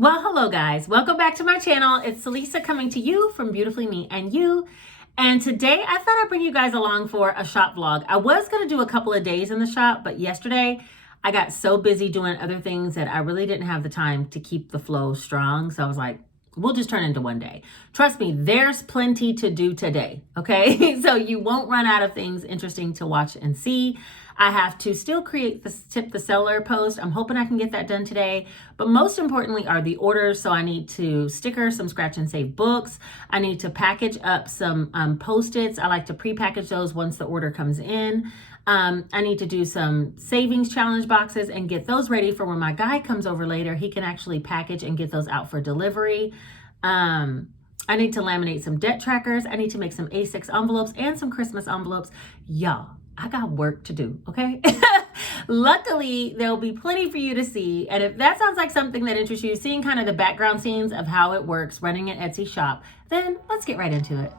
Well, hello guys. Welcome back to my channel. It's Celisa coming to you from Beautifully Me and You. And today I thought I'd bring you guys along for a shop vlog. I was going to do a couple of days in the shop, but yesterday I got so busy doing other things that I really didn't have the time to keep the flow strong. So I was like, we'll just turn into one day. Trust me, there's plenty to do today, okay? So you won't run out of things interesting to watch and see. I have to still create the tip the seller post. I'm hoping I can get that done today. But most importantly are the orders. So I need to sticker some scratch and save books. I need to package up some Post-its. I like to pre-package those once the order comes in. I need to do some savings challenge boxes and get those ready for when my guy comes over later. He can actually package and get those out for delivery. I need to laminate some debt trackers. I need to make some A6 envelopes and some Christmas envelopes. Y'all, I got work to do, okay? Luckily, there'll be plenty for you to see. And if that sounds like something that interests you, seeing kind of the background scenes of how it works running an Etsy shop, then let's get right into it.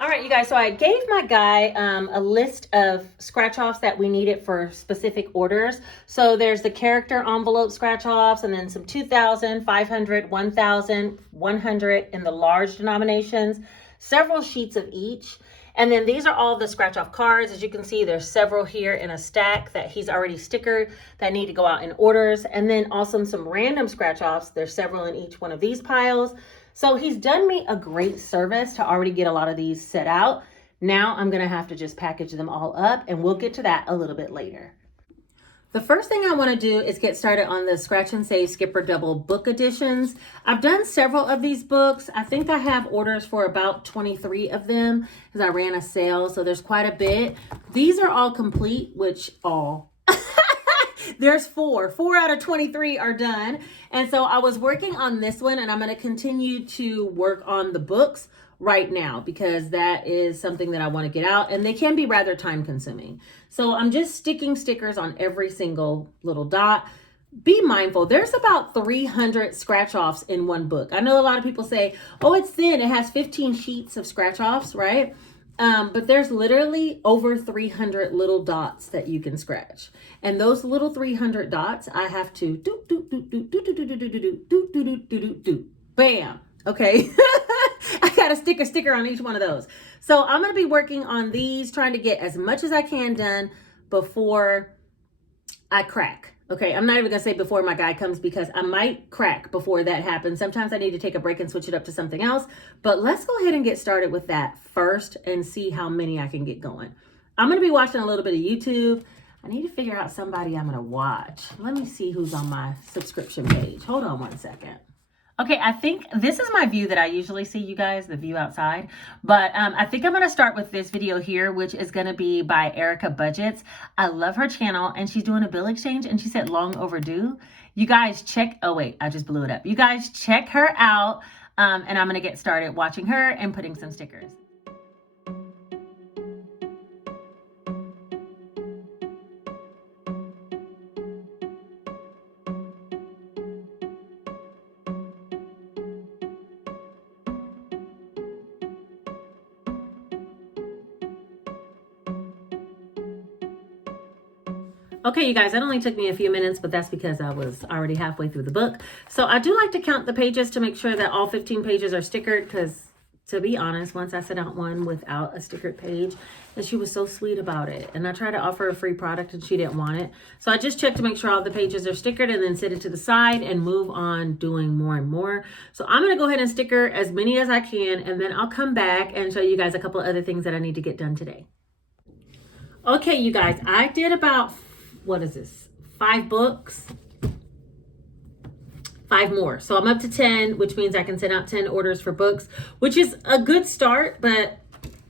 All right, you guys, so I gave my guy a list of scratch offs that we needed for specific orders. So there's the character envelope scratch offs, and then some 2,000, 500, 1,000, 100 in the large denominations, several sheets of each. And then these are all the scratch off cards. As you can see, there's several here in a stack that he's already stickered that need to go out in orders. And then also some random scratch offs. There's several in each one of these piles. So he's done me a great service to already get a lot of these set out. Now I'm gonna have to just package them all up, and we'll get to that a little bit later. The first thing I want to do is get started on the Scratch and Save Skipper Double book editions. I've done several of these books. I think I have orders for about 23 of them because I ran a sale, so there's quite a bit. These are all complete, which all. There's four out of 23 are done. And so I was working on this one, and I'm going to continue to work on the books right now because that is something that I want to get out, and they can be rather time consuming. So I'm just sticking stickers on every single little dot. Be mindful, there's about 300 scratch offs in one book. I know a lot of people say, oh, it's thin, it has 15 sheets of scratch offs, right? But there's literally over 300 little dots that you can scratch. And those little 300 dots, I have to bam. Okay. I got to stick a sticker on each one of those. So I'm going to be working on these, trying to get as much as I can done before I crack. Okay, I'm not even going to say before my guy comes because I might crack before that happens. Sometimes I need to take a break and switch it up to something else. But let's go ahead and get started with that first and see how many I can get going. I'm going to be watching a little bit of YouTube. I need to figure out somebody I'm going to watch. Let me see who's on my subscription page. Hold on one second. Okay, I think this is my view that I usually see, you guys, the view outside. But I think I'm going to start with this video here, which is going to be by Erica Budgets. I love her channel, and she's doing a bill exchange, and she said long overdue. You guys check, oh wait, I just blew it up. You guys check her out, and I'm going to get started watching her and putting some stickers. Okay, you guys, that only took me a few minutes, but that's because I was already halfway through the book. So I do like to count the pages to make sure that all 15 pages are stickered because, to be honest, once I sent out one without a stickered page, and she was so sweet about it. And I tried to offer a free product and she didn't want it. So I just checked to make sure all the pages are stickered and then set it to the side and move on doing more and more. So I'm going to go ahead and sticker as many as I can, and then I'll come back and show you guys a couple other things that I need to get done today. Okay, you guys, I did about, what is this? 5 books, 5 more. So I'm up to 10, which means I can send out 10 orders for books, which is a good start, but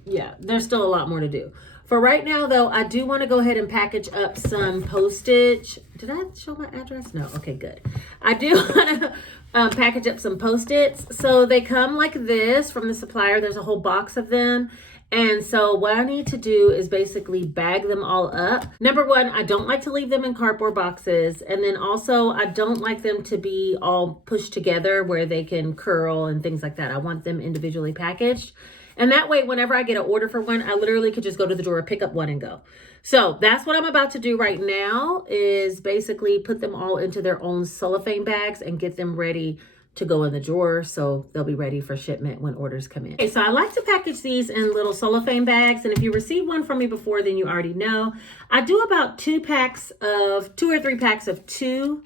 yeah, there's still a lot more to do. For right now, though, I do want to go ahead and package up some postage. Did I show my address? No. Okay, good. I do want to package up some Post-its. So they come like this from the supplier. There's a whole box of them. And so what I need to do is basically bag them all up. Number one, I don't like to leave them in cardboard boxes. And then also I don't like them to be all pushed together where they can curl and things like that. I want them individually packaged. And that way, whenever I get an order for one, I literally could just go to the drawer, pick up one and go. So that's what I'm about to do right now, is basically put them all into their own cellophane bags and get them ready to go in the drawer, so they'll be ready for shipment when orders come in. Okay, so I like to package these in little cellophane bags, and if you received one from me before, then you already know. I do about 2 or 3 packs of two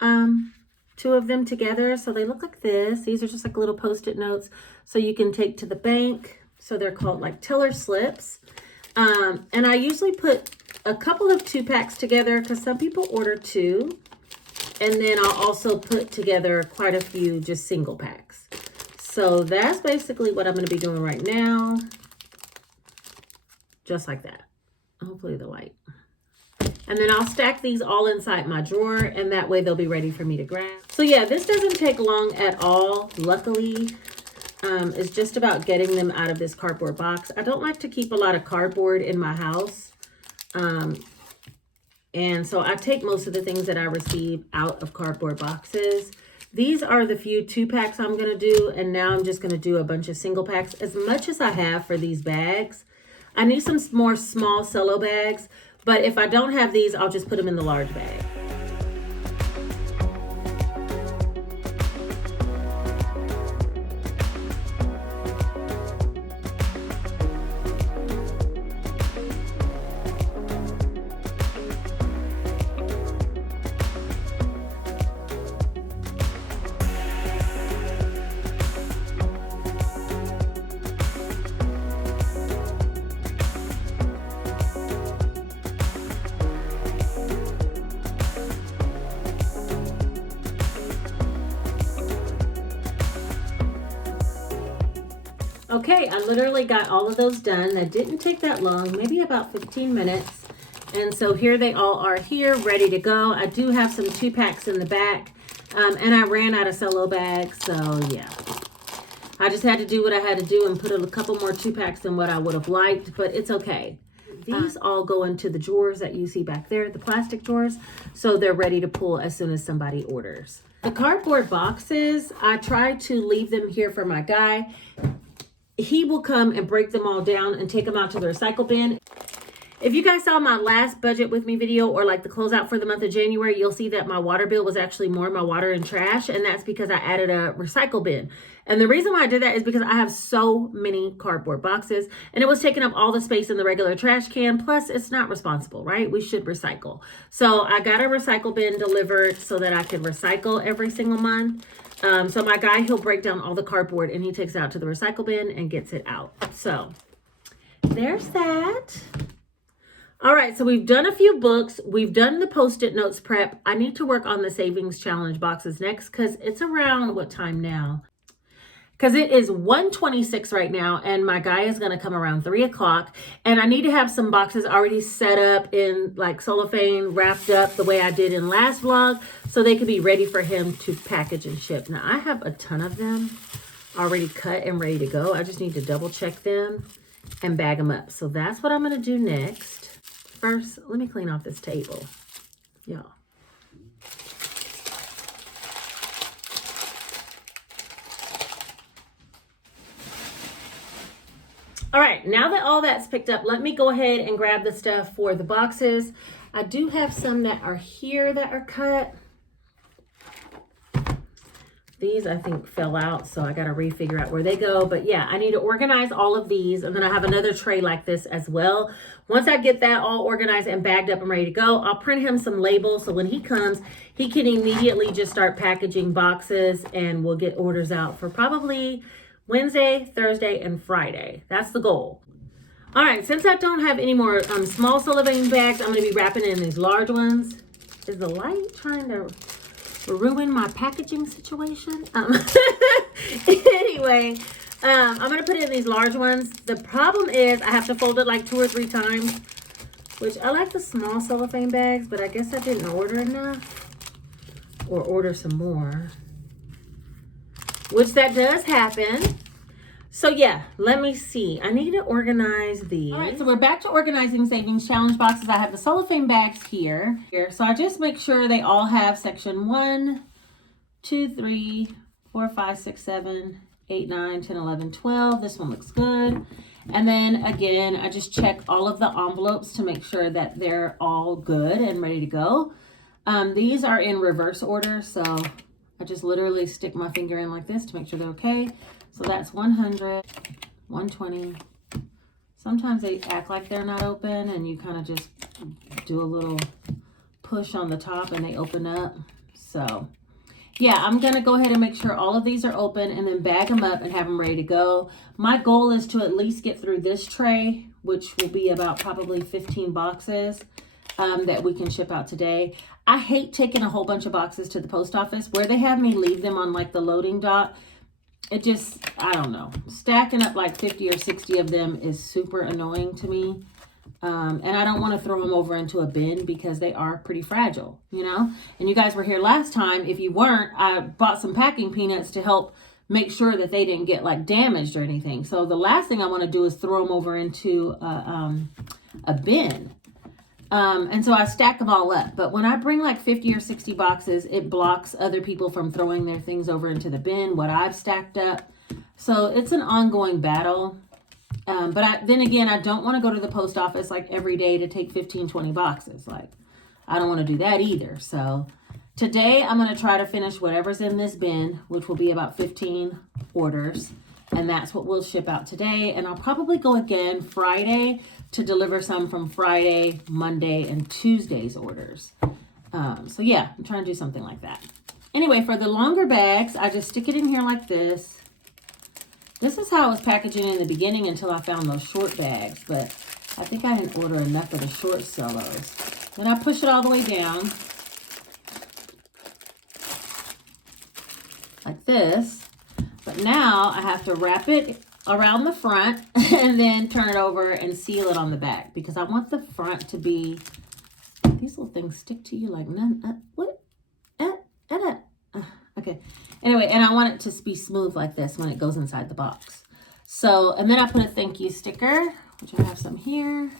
of them together. So they look like this. These are just like little Post-it notes so you can take to the bank. So they're called like tiller slips. And I usually put a couple of 2 packs together because some people order 2. And then I'll also put together quite a few just single packs. So that's basically what I'm going to be doing right now. Just like that. Hopefully the light. And then I'll stack these all inside my drawer, and that way they'll be ready for me to grab. So yeah, this doesn't take long at all, luckily. It's just about getting them out of this cardboard box. I don't like to keep a lot of cardboard in my house. And so I take most of the things that I receive out of cardboard boxes. These are the few 2 packs I'm going to do. And now I'm just going to do a bunch of single packs, as much as I have for these bags. I need some more small cello bags. But if I don't have these, I'll just put them in the large bag. Okay, I literally got all of those done. That didn't take that long, maybe about 15 minutes. And so here they all are here, ready to go. I do have some 2 packs in the back, and I ran out of cello bags, so yeah. I just had to do what I had to do and put a couple more 2 packs than what I would have liked, but it's okay. These all go into the drawers that you see back there, the plastic drawers, so they're ready to pull as soon as somebody orders. The cardboard boxes, I try to leave them here for my guy. He will come and break them all down and take them out to the recycle bin. If you guys saw my last budget with me video, or like the closeout for the month of January, you'll see that my water bill was actually more my water and trash, and that's because I added a recycle bin. And the reason why I did that is because I have so many cardboard boxes, and it was taking up all the space in the regular trash can. Plus, it's not responsible, right? We should recycle. So I got a recycle bin delivered so that I can recycle every single month. So my guy, he'll break down all the cardboard and he takes it out to the recycle bin and gets it out. So there's that. All right, so we've done a few books. We've done the Post-it notes prep. I need to work on the savings challenge boxes next, because it's around what time now? Because it is 1:26 right now, and my guy is going to come around 3 o'clock. And I need to have some boxes already set up in like cellophane, wrapped up the way I did in last vlog, so they could be ready for him to package and ship. Now, I have a ton of them already cut and ready to go. I just need to double check them and bag them up. So that's what I'm going to do next. First, let me clean off this table, y'all. All right, now that all that's picked up, let me go ahead and grab the stuff for the boxes. I do have some that are here that are cut. These, I think, fell out, so I got to refigure out where they go. But yeah, I need to organize all of these, and then I have another tray like this as well. Once I get that all organized and bagged up and ready to go, I'll print him some labels, so when he comes, he can immediately just start packaging boxes, and we'll get orders out for probably Wednesday, Thursday, and Friday. That's the goal. All right, since I don't have any more small cellophane bags, I'm going to be wrapping in these large ones. Is the light trying to ruin my packaging situation? Anyway, I'm going to put it in these large ones. The problem is I have to fold it like 2 or 3 times, which I like the small cellophane bags, but I guess I didn't order enough or order some more, which that does happen. So yeah, let me see. I need to organize these. All right, so we're back to organizing savings challenge boxes. I have the cellophane bags here. So I just make sure they all have section 1, 2, 3, 4, 5, 6, 7, 8, 9, 10, 11, 12. This one looks good. And then again, I just check all of the envelopes to make sure that they're all good and ready to go. These are in reverse order, so I just literally stick my finger in like this to make sure they're okay. So that's 100, 120. Sometimes they act like they're not open and you kind of just do a little push on the top and they open up. So yeah, I'm going to go ahead and make sure all of these are open and then bag them up and have them ready to go. My goal is to at least get through this tray, which will be about probably 15 boxes that we can ship out today. I hate taking a whole bunch of boxes to the post office where they have me leave them on like the loading dock. It just, I don't know. Stacking up like 50 or 60 of them is super annoying to me. And I don't want to throw them over into a bin because they are pretty fragile, you know? And you guys were here last time. If you weren't, I bought some packing peanuts to help make sure that they didn't get like damaged or anything. So the last thing I want to do is throw them over into a bin. And so I stack them all up. But when I bring like 50 or 60 boxes, it blocks other people from throwing their things over into the bin, what I've stacked up. So it's an ongoing battle. But then again, I don't want to go to the post office like every day to take 15, 20 boxes. Like, I don't want to do that either. So today I'm going to try to finish whatever's in this bin, which will be about 15 orders. And that's what we'll ship out today. And I'll probably go again Friday to deliver some from Friday, Monday, and Tuesday's orders. So yeah, I'm trying to do something like that. Anyway, for the longer bags, I just stick it in here like this. This is how I was packaging in the beginning until I found those short bags, but I think I didn't order enough of the short cellos. Then I push it all the way down like this. But now I have to wrap it around the front and then turn it over and seal it on the back because I want the front to be, these little things stick to you like none, okay. Anyway, and I want it to be smooth like this when it goes inside the box. So, and then I put a thank you sticker, which I have some here,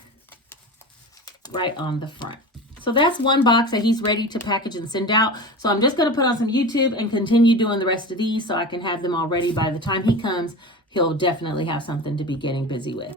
right on the front. So that's one box that he's ready to package and send out. So I'm just going to put on some YouTube and continue doing the rest of these so I can have them all ready by the time he comes. He'll definitely have something to be getting busy with.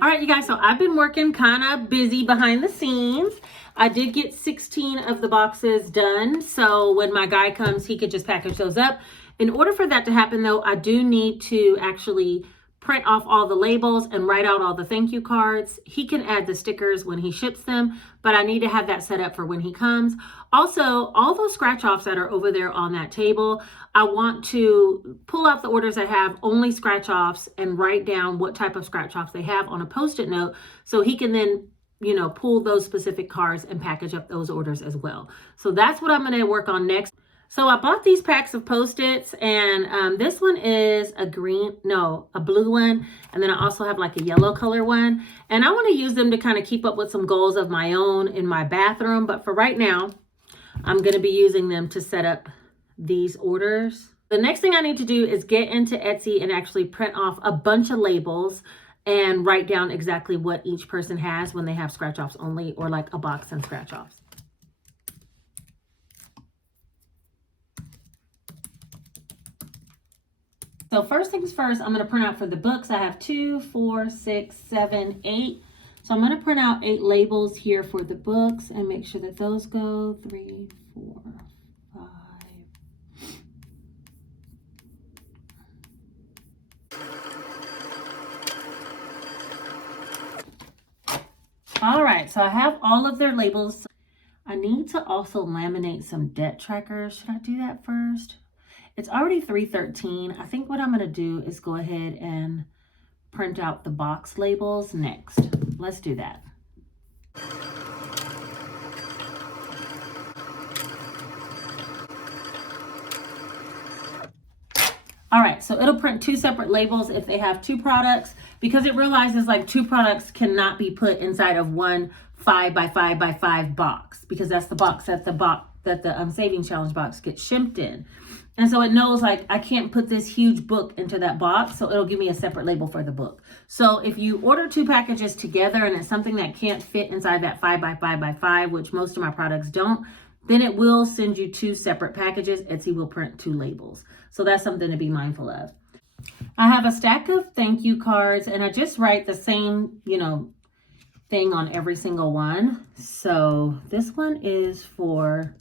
All right, you guys, so I've been working kind of busy behind the scenes. I did get 16 of the boxes done. So when my guy comes, he could just package those up. In order for that to happen though, I do need to actually print off all the labels and write out all the thank you cards. He can add the stickers when he ships them, but I need to have that set up for when he comes. Also, all those scratch offs that are over there on that table, I want to pull out the orders that have only scratch offs and write down what type of scratch offs they have on a post-it note so he can then, you know, pull those specific cards and package up those orders as well. So that's what I'm going to work on next. So I bought these packs of Post-its, and this one is a blue one. And then I also have like a yellow color one. And I want to use them to kind of keep up with some goals of my own in my bathroom. But for right now, I'm going to be using them to set up these orders. The next thing I need to do is get into Etsy and actually print off a bunch of labels and write down exactly what each person has when they have scratch offs only, or like a box and scratch offs. So first things first, I'm going to print out for the books. I have 2, 4, 6, 7, 8. So I'm going to print out 8 labels here for the books and make sure that those go 3, 4, 5. All right, so I have all of their labels. I need to also laminate some debt trackers. Should I do that first? It's already 3:13. I think what I'm going to do is go ahead and print out the box labels next. Let's do that. All right, so it'll print 2 separate labels if they have 2 products, because it realizes like 2 products cannot be put inside of one 5 by 5 by 5 box, because that's the box that the Savings Challenge box gets shipped in. And so it knows like I can't put this huge book into that box, so it'll give me a separate label for the book. So if you order 2 packages together and it's something that can't fit inside that 5x5x5, which most of my products don't, then it will send you 2 separate packages. Etsy will print 2 labels. So that's something to be mindful of. I have a stack of thank you cards, and I just write the same, thing on every single one. So this one is for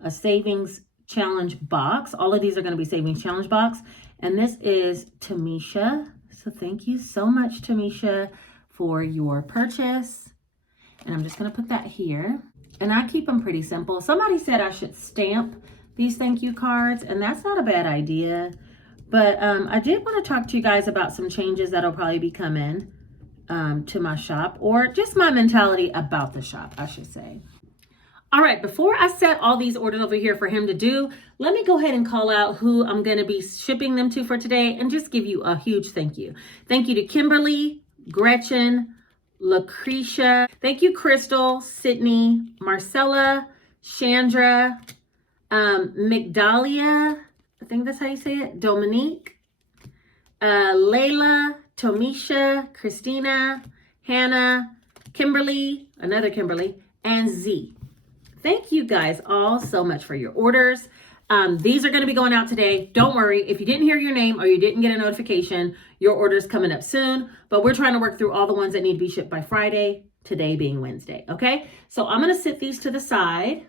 a savings challenge box. All of these are going to be savings challenge box. And this is Tamisha. So thank you so much, Tamisha, for your purchase. And I'm just going to put that here. And I keep them pretty simple. Somebody said I should stamp these thank you cards, and that's not a bad idea. But I did want to talk to you guys about some changes that'll probably be coming to my shop, or just my mentality about the shop, I should say. All right, before I set all these orders over here for him to do, let me go ahead and call out who I'm going to be shipping them to for today and just give you a huge thank you. Thank you to Kimberly, Gretchen, Lucretia. Thank you, Crystal, Sydney, Marcella, Chandra, Migdalia, I think that's how you say it, Dominique, Layla, Tomisha, Christina, Hannah, Kimberly, another Kimberly, and Z. Thank you guys all so much for your orders. These are going to be going out today. Don't worry. If you didn't hear your name or you didn't get a notification, your order's coming up soon. But we're trying to work through all the ones that need to be shipped by Friday, today being Wednesday. Okay? So I'm going to sit these to the side.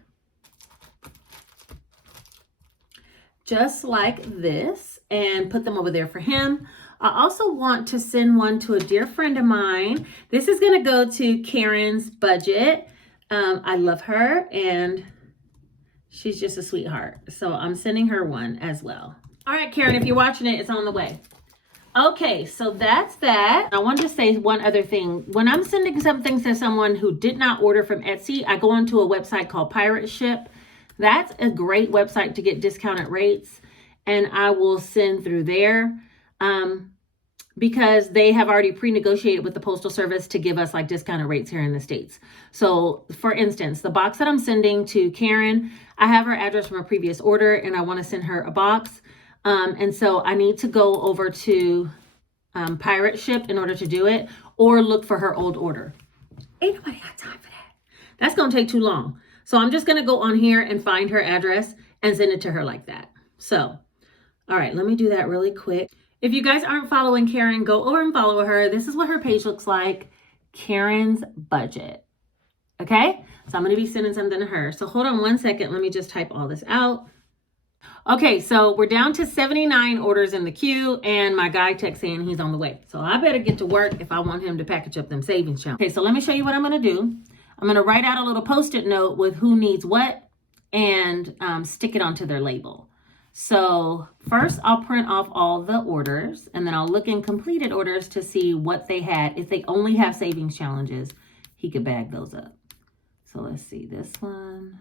Just like this, and put them over there for him. I also want to send one to a dear friend of mine. This is going to go to Karen's Budget. I love her, and she's just a sweetheart. So I'm sending her one as well. All right, Karen, if you're watching it, it's on the way. Okay, so that's that. I wanted to say one other thing. When I'm sending something to someone who did not order from Etsy, I go onto a website called Pirate Ship. That's a great website to get discounted rates, and I will send through there because they have already pre-negotiated with the Postal Service to give us like discounted rates here in the States. So for instance, the box that I'm sending to Karen, I have her address from a previous order and I want to send her a box. And so I need to go over to Pirate Ship in order to do it, or look for her old order. Ain't nobody got time for that. That's going to take too long. So I'm just going to go on here and find her address and send it to her like that. So, all right, let me do that really quick. If you guys aren't following Karen, go over and follow her. This is what her page looks like. Karen's Budget. Okay? So I'm going to be sending something to her. So hold on one second. Let me just type all this out. Okay, so we're down to 79 orders in the queue, and my guy texts saying he's on the way. So I better get to work if I want him to package up them savings challenge. Okay, so let me show you what I'm going to do. I'm going to write out a little Post-it note with who needs what and stick it onto their label. So first I'll print off all the orders, and then I'll look in completed orders to see what they had. If they only have savings challenges, he could bag those up. So let's see this one.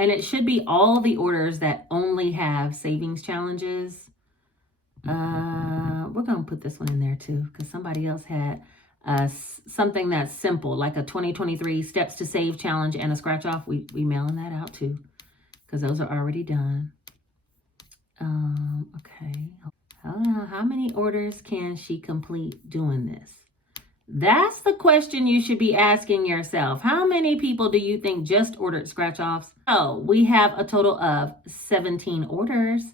And it should be all the orders that only have savings challenges. We're going to put this one in there too, because somebody else had something that's simple, like a 2023 Steps to Save challenge and a scratch off. We mailing that out too, because those are already done. Okay. How many orders can she complete doing this? That's the question you should be asking yourself. How many people do you think just ordered scratch offs? Oh, we have a total of 17 orders.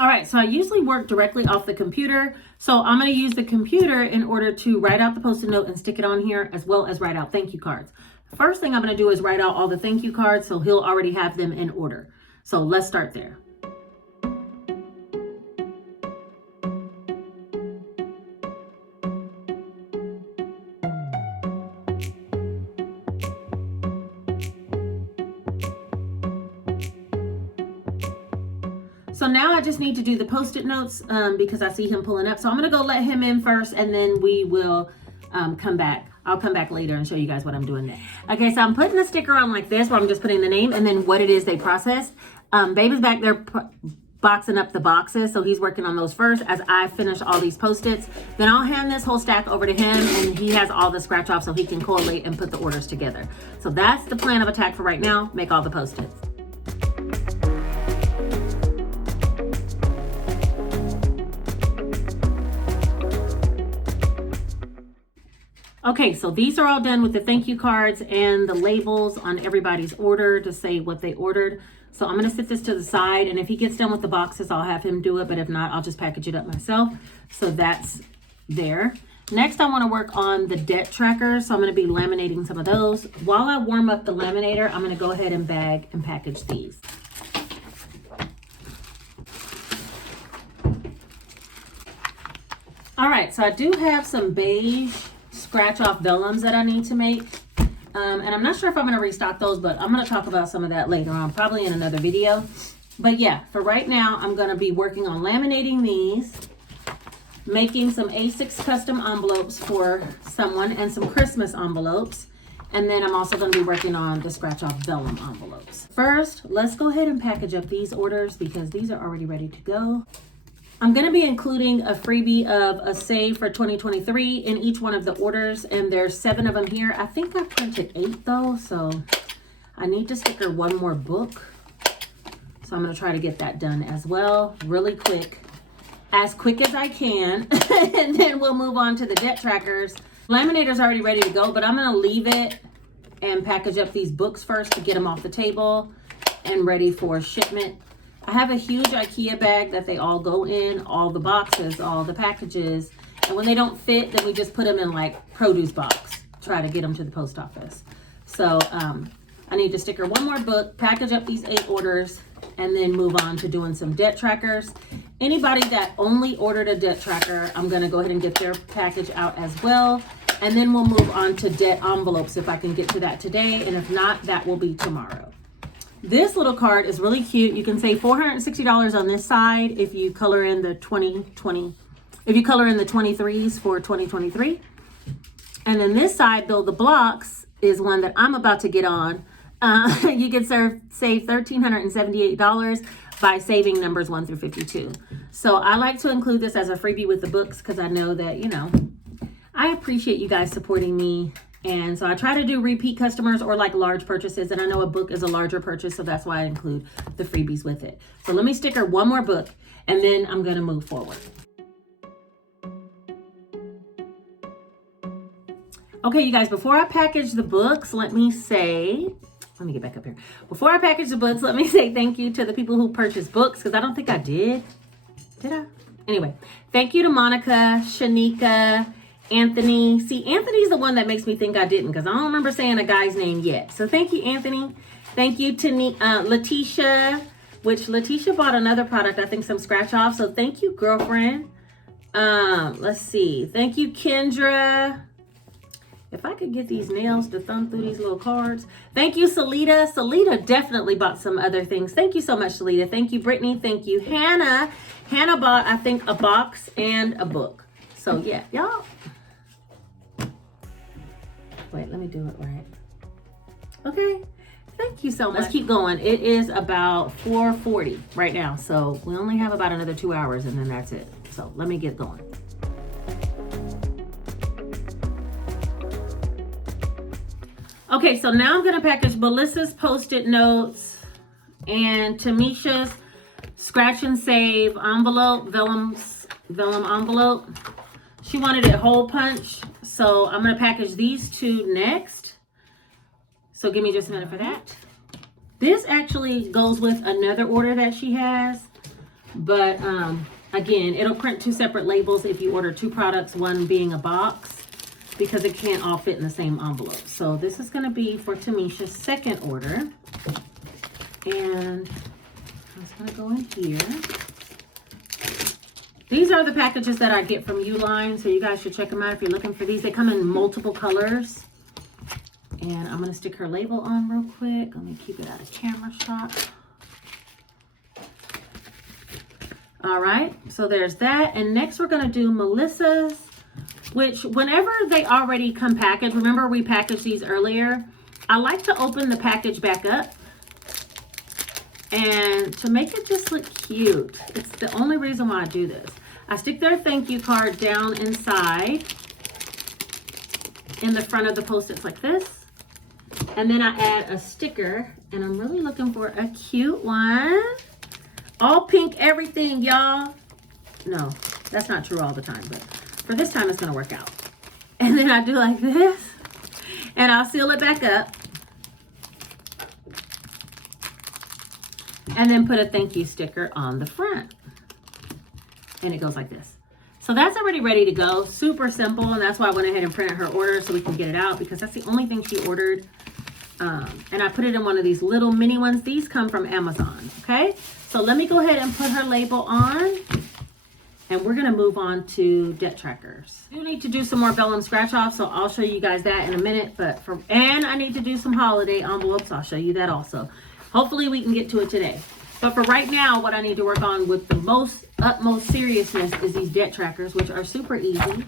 All right, so I usually work directly off the computer. So I'm going to use the computer in order to write out the Post-it note and stick it on here, as well as write out thank you cards. The first thing I'm going to do is write out all the thank you cards, so he'll already have them in order. So let's start there. So now I just need to do the Post-it notes because I see him pulling up. So I'm going to go let him in first, and then we will come back. I'll come back later and show you guys what I'm doing next. Okay, so I'm putting the sticker on like this, where I'm just putting the name and then what it is they processed. Baby's back there boxing up the boxes. So he's working on those first as I finish all these Post-its. Then I'll hand this whole stack over to him, and he has all the scratch off so he can collate and put the orders together. So that's the plan of attack for right now. Make all the Post-its. Okay, so these are all done with the thank you cards and the labels on everybody's order to say what they ordered. So I'm going to set this to the side, and if he gets done with the boxes, I'll have him do it. But if not, I'll just package it up myself. So that's there. Next, I want to work on the debt trackers. So I'm going to be laminating some of those. While I warm up the laminator, I'm going to go ahead and bag and package these. All right, so I do have some beige scratch off vellums that I need to make. And I'm not sure if I'm going to restock those, but I'm going to talk about some of that later on, probably in another video. But yeah, for right now, I'm going to be working on laminating these, making some A6 custom envelopes for someone and some Christmas envelopes. And then I'm also going to be working on the scratch off vellum envelopes. First, let's go ahead and package up these orders because these are already ready to go. I'm going to be including a freebie of a save for 2023 in each one of the orders, and there's 7 of them here. I think I printed 8 though, so I need to sticker one more book. So I'm going to try to get that done as well, really quick, as quick as I can, and then we'll move on to the debt trackers. Laminator's already ready to go, but I'm going to leave it and package up these books first to get them off the table and ready for shipment. I have a huge IKEA bag that they all go in, all the boxes, all the packages. And when they don't fit, then we just put them in like produce box, try to get them to the post office. So I need to sticker one more book, package up these 8 orders, and then move on to doing some debt trackers. Anybody that only ordered a debt tracker, I'm gonna go ahead and get their package out as well. And then we'll move on to debt envelopes if I can get to that today. And if not, that will be tomorrow. This little card is really cute. You can save $460 on this side if you color in the 23s for 2023. And then this side, though, the blocks is one that I'm about to get on. You can save $1,378 by saving numbers 1 through 52. So I like to include this as a freebie with the books because I know that, you know, I appreciate you guys supporting me. And so I try to do repeat customers or like large purchases. And I know a book is a larger purchase, so that's why I include the freebies with it. So let me sticker one more book and then I'm going to move forward. Okay, you guys, before I package the books, let me get back up here. Before I package the books, let me say thank you to the people who purchased books because I don't think I did. Did I? Anyway, thank you to Monica, Shanika, Anthony. See, Anthony's the one that makes me think I didn't because I don't remember saying a guy's name yet. So thank you, Anthony. Thank you to Letitia, which Letitia bought another product, I think some scratch off. So thank you, girlfriend. Let's see. Thank you, Kendra. If I could get these nails to thumb through these little cards. Thank you, Salita. Salita definitely bought some other things. Thank you so much, Salita. Thank you, Brittany. Thank you, Hannah. Hannah bought, I think, a box and a book. So yeah, y'all. Wait, let me do it right. Okay, thank you so much. Let's keep going. It is about 4:40 right now. So we only have about another 2 hours and then that's it. So let me get going. Okay, so now I'm gonna package Melissa's Post-it notes and Tamisha's scratch and save envelope, vellum envelope. She wanted it hole punch, so I'm gonna package these 2 next. So give me just a minute for that. This actually goes with another order that she has, but again, it'll print 2 separate labels if you order 2 products, one being a box, because it can't all fit in the same envelope. So this is gonna be for Tamisha's second order. And it's gonna go in here. These are the packages that I get from Uline, so you guys should check them out if you're looking for these. They come in multiple colors. And I'm gonna stick her label on real quick. Let me keep it out of camera shot. All right, so there's that. And next we're gonna do Melissa's, which whenever they already come packaged, remember we packaged these earlier, I like to open the package back up And to make it just look cute, it's the only reason why I do this. I stick their thank you card down inside in the front of the Post-its like this. And then I add a sticker, and I'm really looking for a cute one. All pink everything, y'all. No, that's not true all the time, but for this time it's gonna work out. And then I do like this, and I'll seal it back up. And then put a thank you sticker on the front. And it goes like this. So that's already ready to go. Super simple, and that's why I went ahead and printed her order so we can get it out, because that's the only thing she ordered. And I put it in one of these little mini ones. These come from Amazon, okay? So let me go ahead and put her label on, and we're gonna move on to debt trackers. I do need to do some more vellum scratch off, so I'll show you guys that in a minute. And I need to do some holiday envelopes. I'll show you that also. Hopefully we can get to it today. But for right now, what I need to work on with the utmost seriousness is these debt trackers, which are super easy.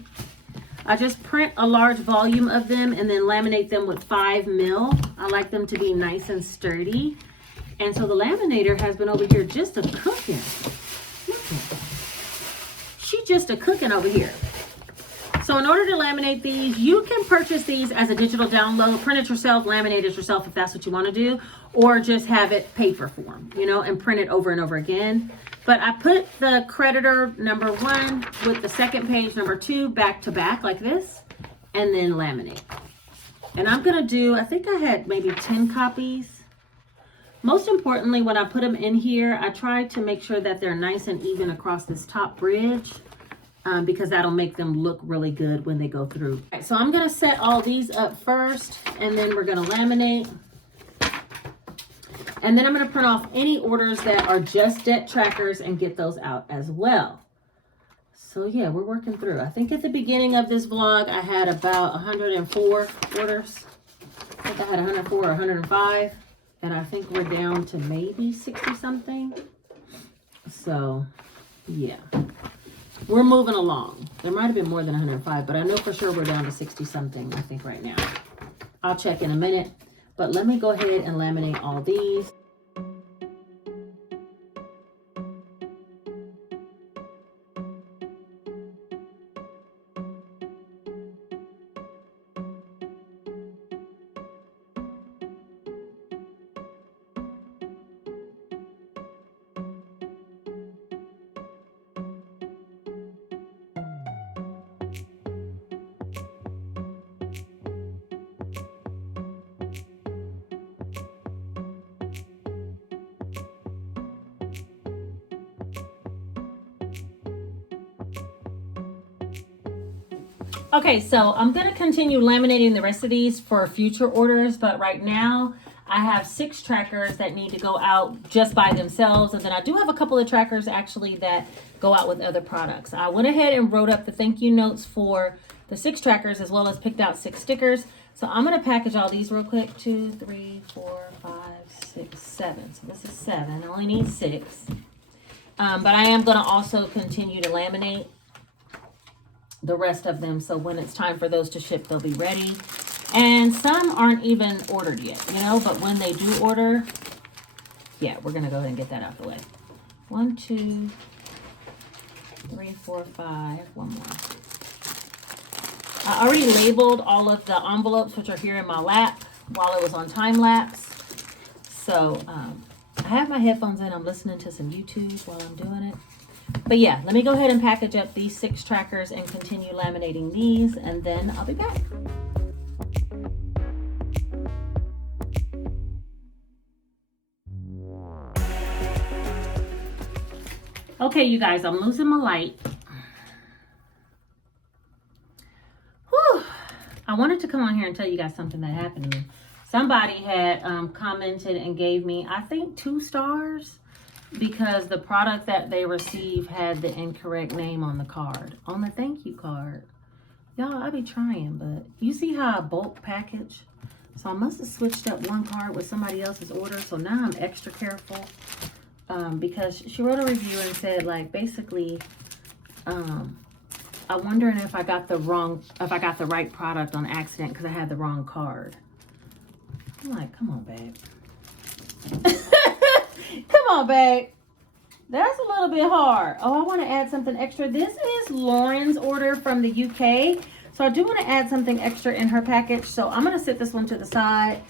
I just print a large volume of them and then laminate them with 5 mil. I like them to be nice and sturdy. And so the laminator has been over here just a cooking. Look at that. She just a cooking over here. So in order to laminate these, you can purchase these as a digital download, print it yourself, laminate it yourself if that's what you want to do, or just have it paper form, you know, and print it over and over again. But I put the creditor number 1 with the second page number 2 back to back like this, and then laminate. And I'm going to do, I think I had maybe 10 copies. Most importantly, when I put them in here, I try to make sure that they're nice and even across this top bridge. Because that'll make them look really good when they go through. Right, so I'm gonna set all these up first, and then we're gonna laminate. And then I'm gonna print off any orders that are just debt trackers and get those out as well. So yeah, we're working through. I think at the beginning of this vlog, I had about 104 orders. I think I had 104 or 105. And I think we're down to maybe 60 something. So yeah. We're moving along. There might have been more than 105, but I know for sure we're down to 60 something, I think, right now. I'll check in a minute, but let me go ahead and laminate all these. Okay, so I'm going to continue laminating the rest of these for future orders, but right now I have 6 trackers that need to go out just by themselves, and then I do have a couple of trackers actually that go out with other products. I went ahead and wrote up the thank you notes for the 6 trackers as well as picked out 6 stickers. So I'm going to package all these real quick. 2, 3, 4, 5, 6, 7. So this is 7. I only need 6. But I am going to also continue to laminate the rest of them, so when it's time for those to ship, they'll be ready. And some aren't even ordered yet, you know, but when they do order, yeah, we're gonna go ahead and get that out the way. 1, 2, 3, 4, 5. One more. I already labeled all of the envelopes, which are here in my lap while it was on time lapse. So I have my headphones in. I'm listening to some YouTube while I'm doing it. But yeah, let me go ahead and package up these 6 trackers and continue laminating these, and then I'll be back. Okay, you guys, I'm losing my light. Whew. I wanted to come on here and tell you guys something that happened to me. Somebody had commented and gave me, I think, 2 stars. Because the product that they received had the incorrect name on the card, on the thank you card. Y'all, I be trying, but you see how I bulk package? So I must have switched up one card with somebody else's order. So now I'm extra careful because she wrote a review and said, like, basically, I'm wondering if I got the right product on accident because I had the wrong card. I'm like, come on, babe. Come on, babe. That's a little bit hard. Oh, I want to add something extra. This is Lauren's order from the UK. So I do want to add something extra in her package. So I'm going to set this one to the side.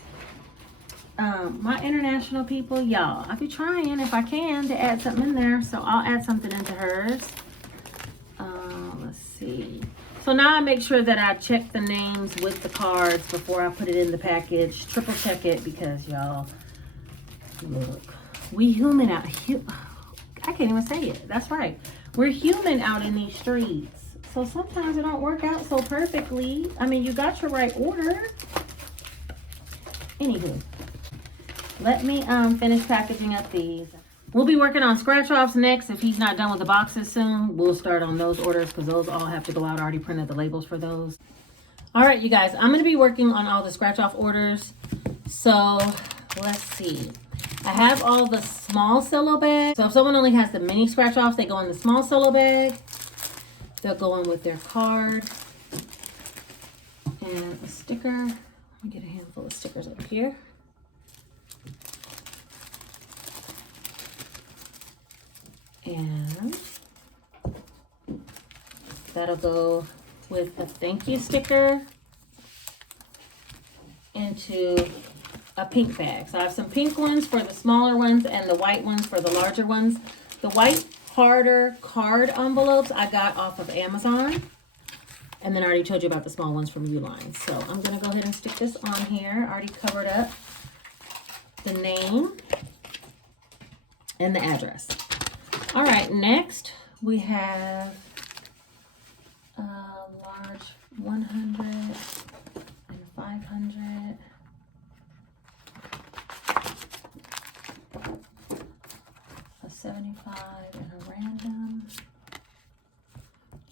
My international people, y'all, I be trying if I can to add something in there. So I'll add something into hers. Let's see. So now I make sure that I check the names with the cards before I put it in the package. Triple check it because y'all, look, we human out here. I can't even say it. That's right. We're human out in these streets. So sometimes it don't work out so perfectly. I mean, you got your right order. Anywho, let me finish packaging up these. We'll be working on scratch offs next. If he's not done with the boxes soon, we'll start on those orders because those all have to go out. I already printed the labels for those. All right, you guys, I'm going to be working on all the scratch off orders. So let's see. I have all the small cello bags. So if someone only has the mini scratch offs, they go in the small cello bag. They'll go in with their card and a sticker. Let me get a handful of stickers over here. And that'll go with a thank you sticker into a pink bag. So I have some pink ones for the smaller ones and the white ones for the larger ones. The white harder card envelopes I got off of Amazon. And then I already told you about the small ones from Uline. So I'm going to go ahead and stick this on here. I already covered up the name and the address. All right, next we have a large 100 and 500. A 75 and a random.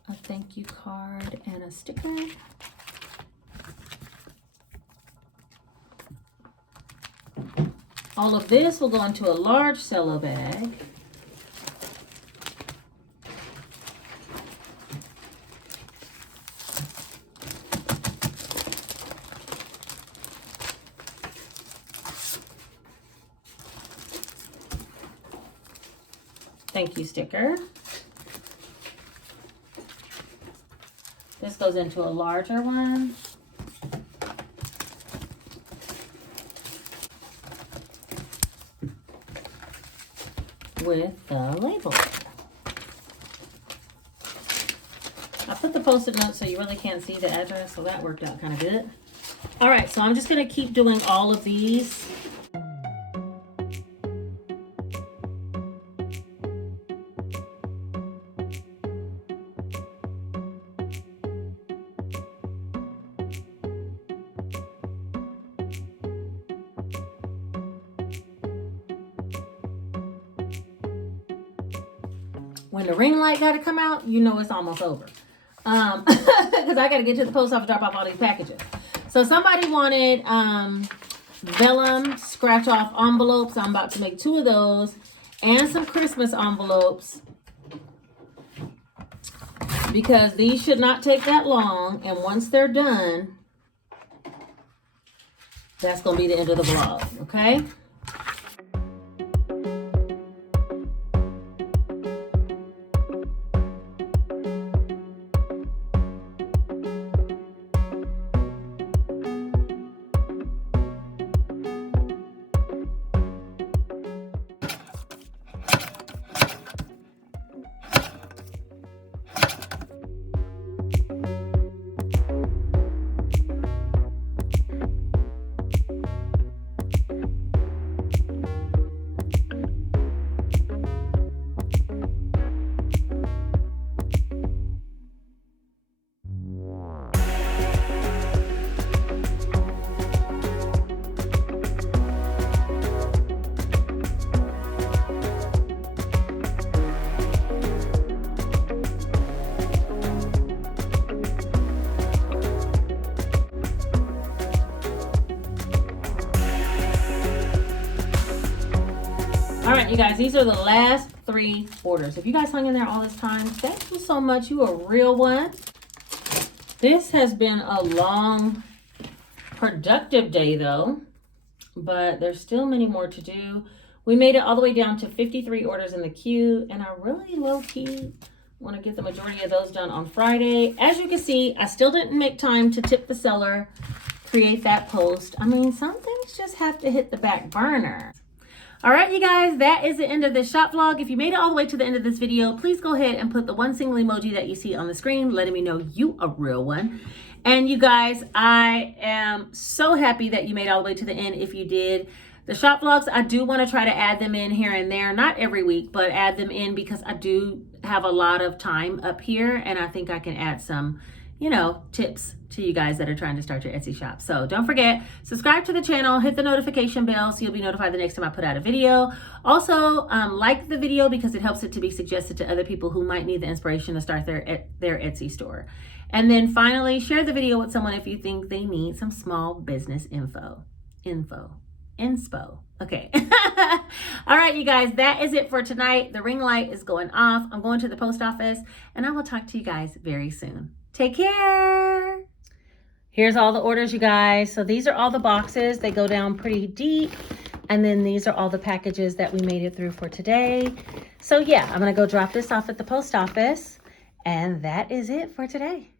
A thank you card and a sticker. All of this will go into a large cello bag. Thank you sticker. This goes into a larger one. With the label. I put the post-it notes so you really can't see the address, so that worked out kind of good. All right, so I'm just going to keep doing all of these. When the ring light got to come out, you know it's almost over. Because I got to get to the post office, drop off all these packages. So somebody wanted vellum scratch off envelopes. I'm about to make 2 of those and some Christmas envelopes because these should not take that long. And once they're done, that's going to be the end of the vlog. Okay. All right, you guys, these are the last 3 orders. If you guys hung in there all this time, thank you so much. You are a real one. This has been a long, productive day though, but there's still many more to do. We made it all the way down to 53 orders in the queue, and I really low-key want to get the majority of those done on Friday. As you can see, I still didn't make time to tip the seller, create that post. I mean, some things just have to hit the back burner. All right, you guys, that is the end of this shop vlog. If you made it all the way to the end of this video, please go ahead and put the one single emoji that you see on the screen, letting me know you a real one. And you guys, I am so happy that you made it all the way to the end if you did. The shop vlogs, I do want to try to add them in here and there, not every week, but add them in because I do have a lot of time up here, and I think I can add some, you know, tips to you guys that are trying to start your Etsy shop. So don't forget, subscribe to the channel, hit the notification bell so you'll be notified the next time I put out a video. Also, like the video because it helps it to be suggested to other people who might need the inspiration to start their Etsy store. And then finally, share the video with someone if you think they need some small business inspo. Okay. All right, you guys, that is it for tonight. The ring light is going off. I'm going to the post office, and I will talk to you guys very soon. Take care. Here's all the orders, you guys. So these are all the boxes. They go down pretty deep. And then these are all the packages that we made it through for today. So yeah, I'm going to go drop this off at the post office. And that is it for today.